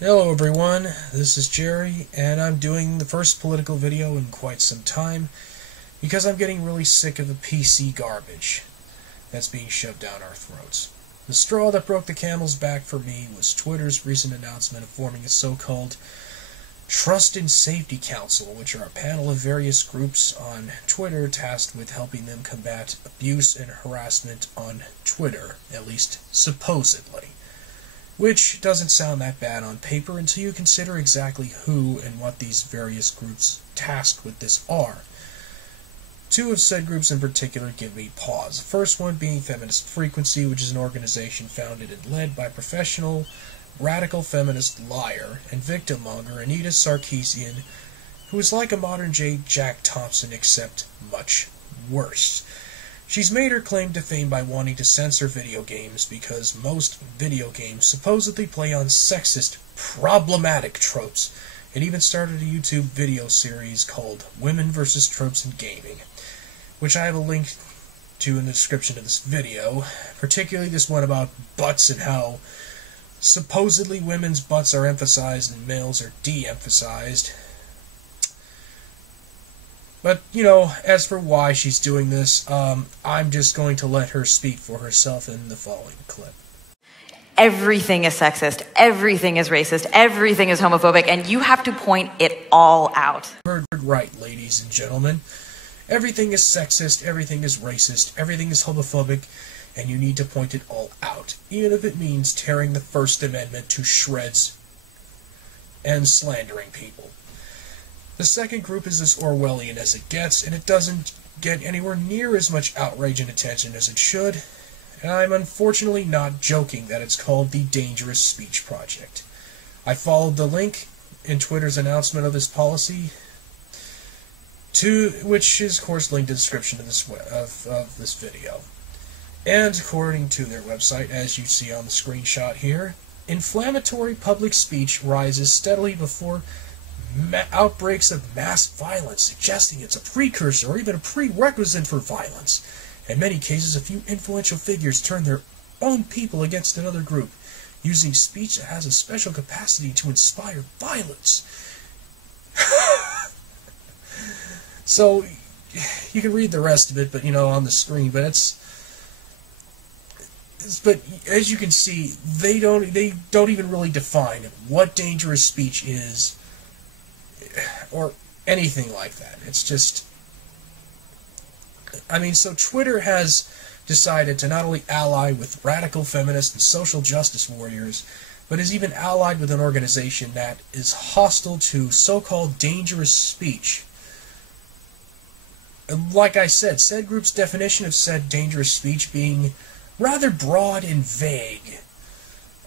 Hello everyone, this is Jerry, and I'm doing the first political video in quite some time because I'm getting really sick of the PC garbage that's being shoved down our throats. The straw that broke the camel's back for me was Twitter's recent announcement of forming a so-called Trust and Safety Council, which are a panel of various groups on Twitter tasked with helping them combat abuse and harassment on Twitter, at least supposedly. Which doesn't sound that bad on paper until you consider exactly who and what these various groups tasked with this are. Two of said groups in particular give me pause. The first one being Feminist Frequency, which is an organization founded and led by professional, radical feminist liar and victim-monger Anita Sarkeesian, who is like a modern-day Jack Thompson except much worse. She's made her claim to fame by wanting to censor video games because most video games supposedly play on sexist, problematic tropes, and even started a YouTube video series called Women vs. Tropes in Gaming, which I have a link to in the description of this video, particularly this one about butts and how supposedly women's butts are emphasized and males are de-emphasized. But, you know, as for why she's doing this, I'm just going to let her speak for herself in the following clip. Everything is sexist, everything is racist, everything is homophobic, and you have to point it all out. Heard right, ladies and gentlemen. Everything is sexist, everything is racist, everything is homophobic, and you need to point it all out, even if it means tearing the First Amendment to shreds and slandering people. The second group is as Orwellian as it gets, and it doesn't get anywhere near as much outrage and attention as it should. And I'm unfortunately not joking that it's called the Dangerous Speech Project. I followed the link in Twitter's announcement of this policy, which is of course linked in the description of this video. And according to their website, as you see on the screenshot here, inflammatory public speech rises steadily before outbreaks of mass violence, suggesting it's a precursor or even a prerequisite for violence. In many cases, a few influential figures turn their own people against another group, using speech that has a special capacity to inspire violence. So, you can read the rest of it, but, you know, on the screen, but but as you can see, they don't even really define what dangerous speech is, or anything like that. It's just, I mean, so Twitter has decided to not only ally with radical feminists and social justice warriors, but is even allied with an organization that is hostile to so-called dangerous speech. And like I said, said group's definition of said dangerous speech being rather broad and vague.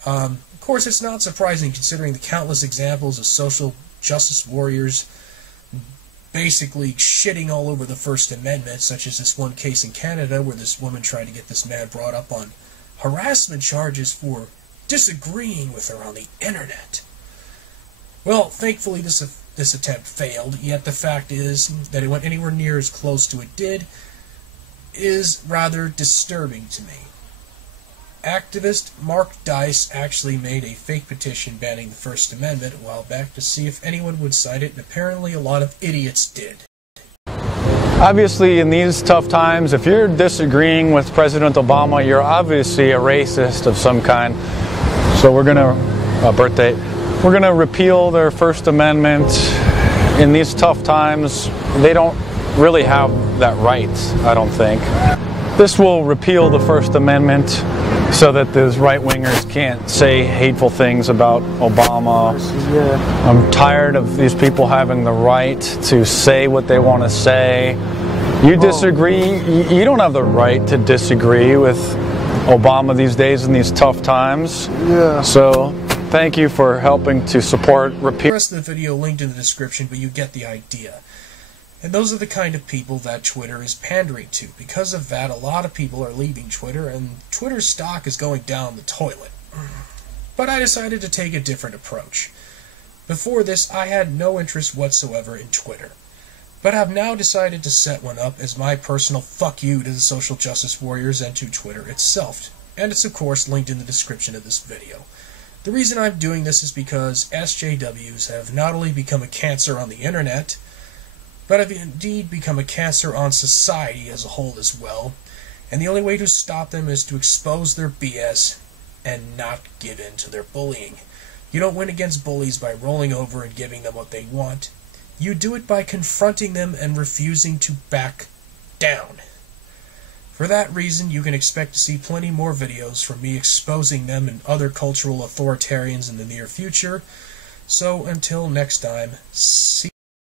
Of course, it's not surprising considering the countless examples of social justice warriors basically shitting all over the First Amendment, such as this one case in Canada where this woman tried to get this man brought up on harassment charges for disagreeing with her on the internet. Well, thankfully this attempt failed, yet the fact is that it went anywhere near as close to it did is rather disturbing to me. Activist Mark Dice actually made a fake petition banning the First Amendment a while back to see if anyone would cite it, and apparently a lot of idiots did. Obviously, in these tough times, if you're disagreeing with President Obama, you're obviously a racist of some kind. So we're going to repeal their First Amendment. In these tough times, they don't really have that right, I don't think. This will repeal the First Amendment so that those right-wingers can't say hateful things about Obama. Yeah. I'm tired of these people having the right to say what they want to say. You disagree, you don't have the right to disagree with Obama these days in these tough times. Yeah. So, thank you for helping to support repeal. The rest of the video linked in the description, but you get the idea. And those are the kind of people that Twitter is pandering to. Because of that, a lot of people are leaving Twitter, and Twitter's stock is going down the toilet. But I decided to take a different approach. Before this, I had no interest whatsoever in Twitter. But I've now decided to set one up as my personal fuck you to the social justice warriors and to Twitter itself. And it's of course linked in the description of this video. The reason I'm doing this is because SJWs have not only become a cancer on the internet, but have indeed become a cancer on society as a whole as well, and the only way to stop them is to expose their BS and not give in to their bullying. You don't win against bullies by rolling over and giving them what they want. You do it by confronting them and refusing to back down. For that reason, you can expect to see plenty more videos from me exposing them and other cultural authoritarians in the near future. So until next time, see